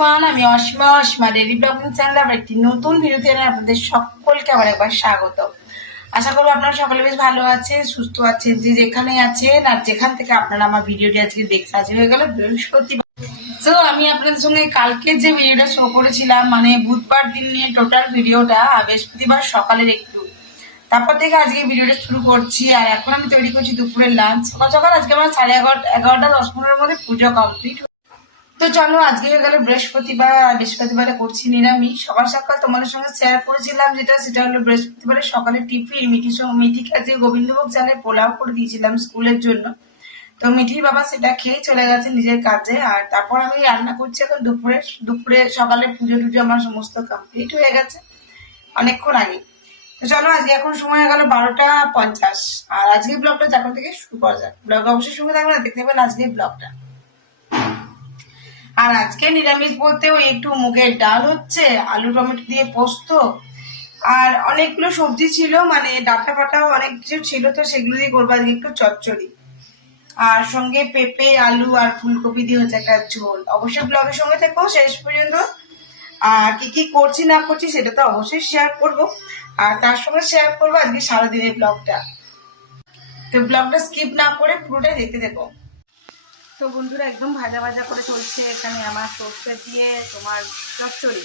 Everyone, আমি Asima daily blogging চ্যানেলে আবার একটি নতুন ভিডিওতে আপনাদের সকলকে আবার একবার স্বাগত। আশা করবো আপনারা সকলে বেশ ভালো আছেন, সুস্থ আছেন, যে যেখানে আছেন আর যেখান থেকে আপনারা আমার ভিডিওটি আজকে দেখতে আছেন। হয়ে গেল বৃহস্পতিবার। তো আমি আপনাদের সঙ্গে কালকে যে ভিডিওটা শো করেছিলাম, মানে বুধবার দিন নিয়ে টোটাল ভিডিওটা, বৃহস্পতিবার সকালের একটু, তারপর থেকে আজকে ভিডিওটা শুরু করছি। আর এখন আমি তৈরি করছি দুপুরের লাঞ্চ। সকাল সকাল আজকে আমার 11:30 10-15 মধ্যে পুজো কমপ্লিট। তো চলো, আজকে হয়ে গেল বৃহস্পতিবার। বৃহস্পতিবারে করছি নিরামিষ। সকাল সকাল তোমাদের সঙ্গে শেয়ার করেছিলাম সেটা হলো বৃহস্পতিবারের সকালে টিফিন মিঠিকে আজকে গোবিন্দভোগ চালের পোলাও করে দিয়েছিলাম স্কুলের জন্য। তো মিঠির বাবা সেটা খেয়ে চলে গেছে নিজের কাজে। আর তারপর আমি রান্না করছি এখন দুপুরে সকালে পুজো টুজো আমার সমস্ত কমপ্লিট হয়ে গেছে অনেকক্ষণ আগে। তো চলো, আজকে এখন সময় হয়ে গেল 12:50। আর আজকে ব্লগটা যখন থেকে শুরু করা যায়, ব্লগ অবশ্যই শুরু থাকবে না, দেখতে পাবেন আজকে ব্লগটা। আর আজকে নিরামিষ বলতে ওই একটু মুগের ডাল হচ্ছে, আলু টমেটো দিয়ে পোস্ত, আর অনেকগুলো সবজি ছিল, মানে ডাটা ফাটাও অনেক কিছু ছিল, তো সেগুলো দিয়ে করবো আজকে একটু চচ্চড়ি। আর সঙ্গে পেঁপে আলু আর ফুলকপি দিয়ে হচ্ছে একটা ঝোল। অবশ্যই ব্লগের সঙ্গে থেকো শেষ পর্যন্ত। আর কি কি করছি না করছি সেটা তো অবশ্যই শেয়ার করবো। আর তার সঙ্গে শেয়ার করবো আজকে সারাদিনের ব্লগটা। তো ব্লগটা স্কিপ না করে পুরোটাই দেখতে দেখো। তো বন্ধুরা, একদম ভাজা ভাজা করে চলছে এখানে আমার সর্ষে দিয়ে তোমার চচ্চড়ি।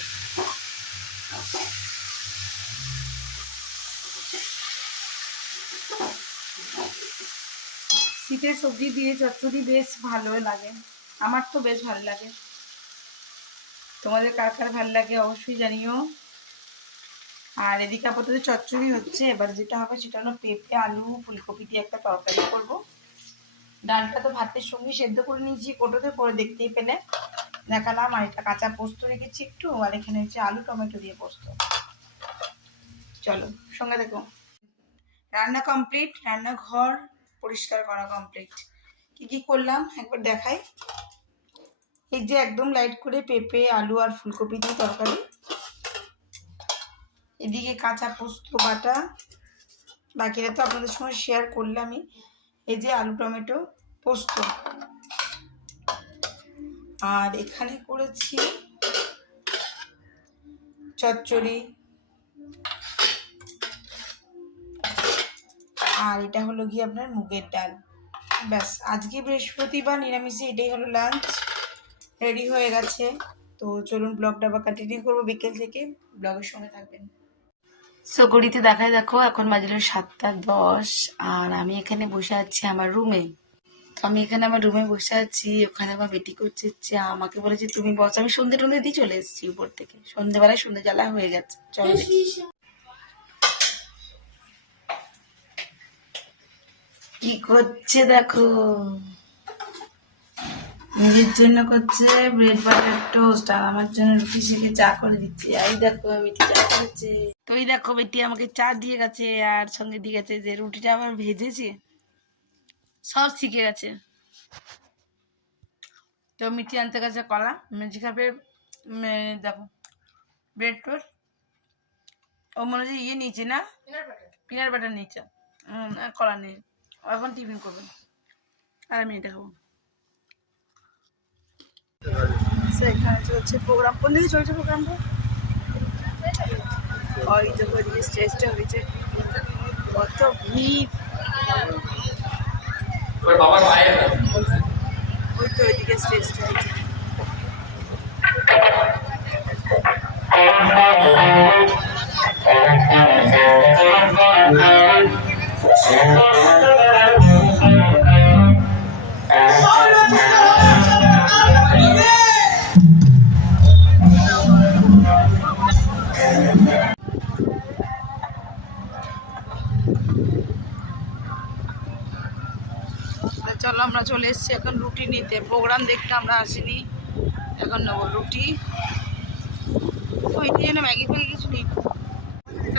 শীতের সবজি দিয়ে চচ্চড়ি বেশ ভালো লাগে, আমার তো বেশ ভালো লাগে। তোমাদের কার কার ভালো লাগে অবশ্যই জানিও। আর এদিকে আপাতত চচ্চড়ি হচ্ছে। এবার যেটা হবে সেটা হলো পেঁপে আলু ফুলকপি দিয়ে একটা তরকারি করব। ডালটা তো ভাতের সঙ্গে সেদ্ধ করে নিয়েছি কোটোতে করে, দেখতেই পেলে দেখালাম। আর এটা কাঁচা পোস্ত রেখেছি একটু, আর এখানে হচ্ছে আলু টমেটো দিয়ে পোস্ত। চলো সঙ্গে দেখো। রান্না কমপ্লিট, রান্নাঘর পরিষ্কার করা কমপ্লিট। কি কি করলাম একবার দেখাই। এই যে একদম লাইট করে পেঁপে আলু আর ফুলকপি দিয়ে তরকারি, এদিকে কাঁচা পোস্ত বাটা, বাকিটা তো আপনাদের সঙ্গে শেয়ার করলামই। এই যে আলু টমেটো পোস্ত, আর এখানে করেছি চচ্চড়ি, আর এটা হলো গিয়ে আপনার মুগের ডাল। ব্যাস, আজকে বৃহস্পতিবার নিরামিষে এটাই হলো লাঞ্চ, রেডি হয়ে গেছে। তো চলুন ব্লগটা আবার কন্টিনিউ করবো বিকেল থেকে, ব্লগের সঙ্গে থাকবেন। সো ঘড়িতে দেখায় দেখো এখন বাজলো 7:10, আর আমি এখানে বসে আছি আমার রুমে। তো আমি এখানে আমার রুমে বসে আছি, ওখানে আমার বেটি করছে চা। আমাকে বলেছে তুমি বস। আমি সন্ধ্যে টন্ধে দিয়ে চলে এসেছি উপর থেকে, সন্ধ্যেবেলায় সন্ধ্যে জ্বালা হয়ে গেছে। চলো দেখি কি করছে দেখো। নিজের জন্য করছে ব্রেড বাটার টোস্ট, আর আমার জন্য রুটি সেকে চা করে দিচ্ছে। এই দেখো আমি চা করেছে। তো এই দেখো বেটি আমাকে চা দিয়ে গেছে, আর সঙ্গে দিয়ে গেছে যে রুটিটা আমার ভেজেছে, সব শিখে গেছে। তো মিঠি আনতে গেছে কলা, মিঠি খাবে দেখো ব্রেড টোস্ট। ও মনে হচ্ছে ইয়ে নিয়েছে না, পিনাট বাটার নিয়েছে, কলা নেই। এখন টিফিন করবে আর আমি এটা খাবো। এখানে চলছে প্রোগ্রাম। কোন দিকে চলছে প্রোগ্রামটা? ওই যে ওইদিকে স্টেজটা হয়েছে, কত ভিড়। ওই তো ওইদিকে স্টেজটা হয়েছে। চলো আমরা চলে এসেছি এখন রুটি নিতে। প্রোগ্রাম দেখতে আমরা আসিনি, এখন নেবো রুটি। ওই জন্য ম্যাগি ফ্যাগি কিছু নেই।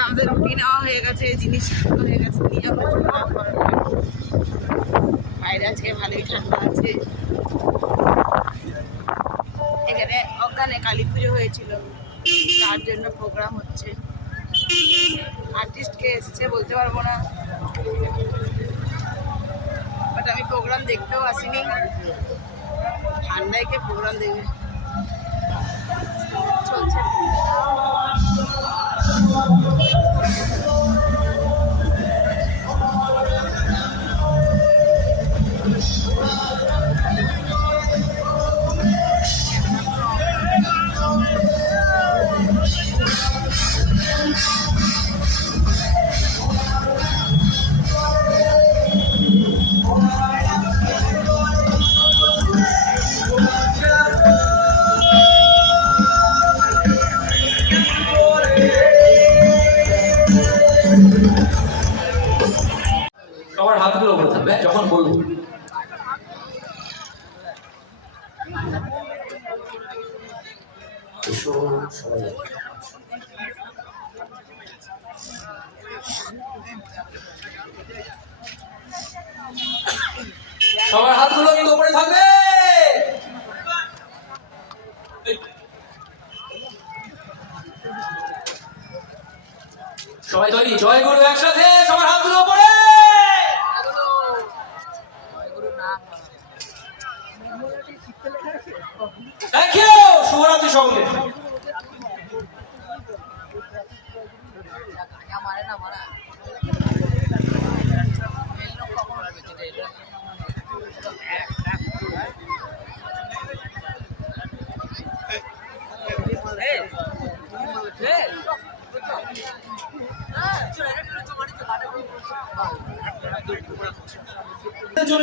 আমাদের রুটি নেওয়া হয়ে গেছে, জিনিস হয়ে গেছে, নিয়ে আমরা বাইরে আজকে ভালোই ঠান্ডা আছে। এখানে ওখানে কালী পুজো হয়েছিল, তার জন্য প্রোগ্রাম হচ্ছে। আর্টিস্টকে এসছে বলতে পারবো না, বাট আমি প্রোগ্রাম দেখতেও আসিনি। ঠান্ডায় কে প্রোগ্রাম দেখবে। সবার হাতগুলো উপরে থাকবে যখন বলবো। সবার হাতগুলো কিন্তু উপরে থাকবে। সবাই তৈরি? জয় গুরু একসাথে, সবার হাতগুলো উপরে। Thank you. শুভরাত্রি সকলকে।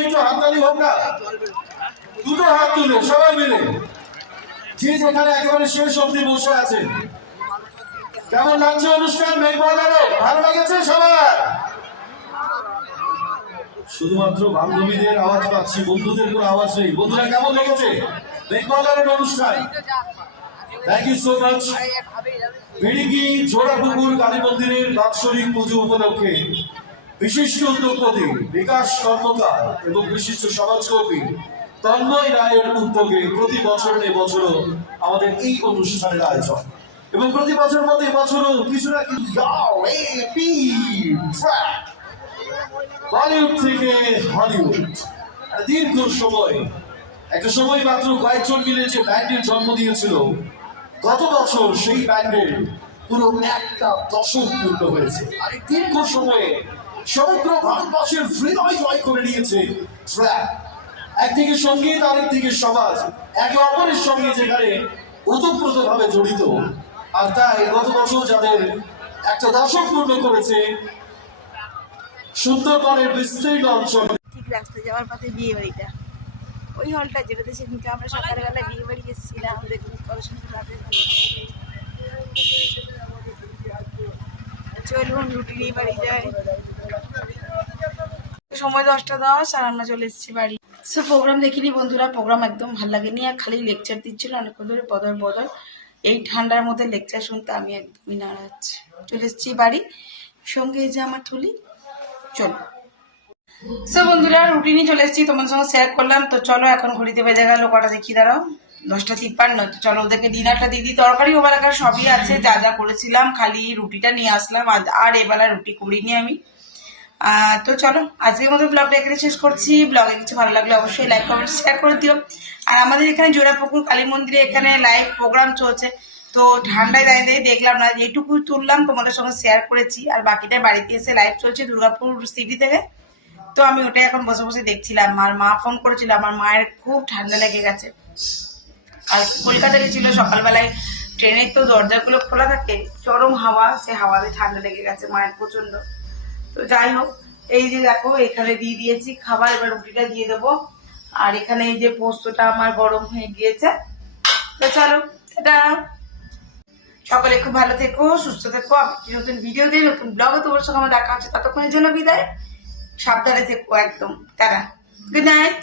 একটু হাততালি হোক না, দুটো হাত তুলে সবাই মিলে, যে যেখানে একেবারে শেষ অবধি বসে আছে। কেমন লাগছে অনুষ্ঠান? মেঘবাজারে ভালো লেগেছে সবার? শুধুমাত্র বান্ধবীদের আওয়াজ পাচ্ছি, বন্ধুদের কোনো আওয়াজ নেই। বন্ধুরা কেমন লেগেছে মেঘবাজারের অনুষ্ঠান? Thank you so much. বেড়িগি জোড়াপুকুর কালী মন্দিরের বাৎসরিক পুজো উপলক্ষে বিশিষ্ট উদ্যোগপতি বিকাশ কর্মকার এবং বিশিষ্ট সমাজকর্মী তন্ময় রায়ের উদ্যোগে প্রতি বছর এবছরও আমাদের এই অনুষ্ঠানের আয়োজন, এবং প্রতি বছর মতো এবছরও কিছু না কিছু বলিউড থেকে হলিউড দীর্ঘ সময়, একটা সময় মাত্র কয়েকজন মিলে যে ব্যান্ডের জন্ম দিয়েছিল, গত বছর সেই ব্যান্ডের পুরো একটা দশক পূর্ণ হয়েছে। আর এই দীর্ঘ সময়ে সমগ্র ভারতবর্ষের হৃদয় জয় করে নিয়েছে ট্র্যাপ। একদিকে সঙ্গীত, আরেকদিকে সমাজ, একে অপরের সঙ্গে যেখানে ওতপ্রোতভাবে জড়িত। আর তাই গত বছর যাদের একটা দশক পূর্ণ করেছে, সুন্দরবনের বিস্তীর্ণ অঞ্চল। ঠিক রাস্তা যাওয়ার পথে বিয়ে বাড়িটা, ওই হলটা যেটাতে সেদিনকে আমরা সকালবেলা বিয়ে বাড়ি এসেছিলাম। দেখুন কত সুন্দর লাগে। চলুন রুটি নিয়ে বাড়ি যাই। সময় 10:10 আর আমরা চলে এসেছি বাড়ি। সো প্রোগ্রাম দেখিনি বন্ধুরা, প্রোগ্রাম একদম ভালো লাগেনি। আর খালি লেকচার দিচ্ছিল অনেকক্ষণ ধরে, বদল বদল। এই ঠান্ডার মধ্যে লেকচার শুনতে আমি একদমই নারাজ। চলে এসেছি বাড়ি, সঙ্গে এই যে আমার থলি। চলো সো বন্ধুরা, রুটিনি চলে এসেছি, তোমার সঙ্গে শেয়ার করলাম। তো চলো এখন ঘড়িতে বেজে গেল কটা দেখি, দাঁড়াও, 10:53। তো চলো ওদেরকে ডিনারটা দিয়ে দিই। তরকারি ওবেলাকার সবই আছে, যা যা করেছিলাম, খালি রুটিটা নিয়ে আসলাম। আর এবেলা রুটি করিনি আমি। তো চলো আজকের মতো ব্লগটা এখানে শেষ করছি। ব্লগে কিছু ভালো লাগলে অবশ্যই লাইক কমেন্ট শেয়ার করে দিও। আর আমাদের এখানে জোড়াপুকুর কালী মন্দিরে এখানে লাইভ প্রোগ্রাম চলছে। তো ঠান্ডায় দাঁড়িয়ে দাঁড়িয়ে দেখলাম না, যেটুকু তুললাম তোমাদের সঙ্গে শেয়ার করেছি। আর বাকিটা বাড়িতে এসে লাইভ চলছে দুর্গাপুর সিটি থেকে। তো আমি ওটাই এখন বসে বসে দেখছিলাম। আর মা ফোন করেছিল, আমার মায়ের খুব ঠান্ডা লেগে গেছে। আর কলকাতা গেছিল সকালবেলায়, ট্রেনের তো দরজাগুলো খোলা থাকে, চরম হাওয়া, সে হাওয়াতে ঠান্ডা লেগে গেছে মায়ের প্রচন্ড। তো যাই হোক, এই যে দেখো এখানে দিয়ে দিয়েছি খাবার, এবার রুটিটা দিয়ে দেবো। আর এখানে এই যে পোস্তটা আমার গরম হয়ে গিয়েছে। তো চলো, এটা সকলে খুব ভালো থেকো, সুস্থ থেকো। নতুন ভিডিও দিয়ে নতুন ব্লগে তোমার সঙ্গে আমার দেখা হচ্ছে। ততক্ষণের জন্য বিদায়, সাবধানে থেকো একদম। Tata, good night.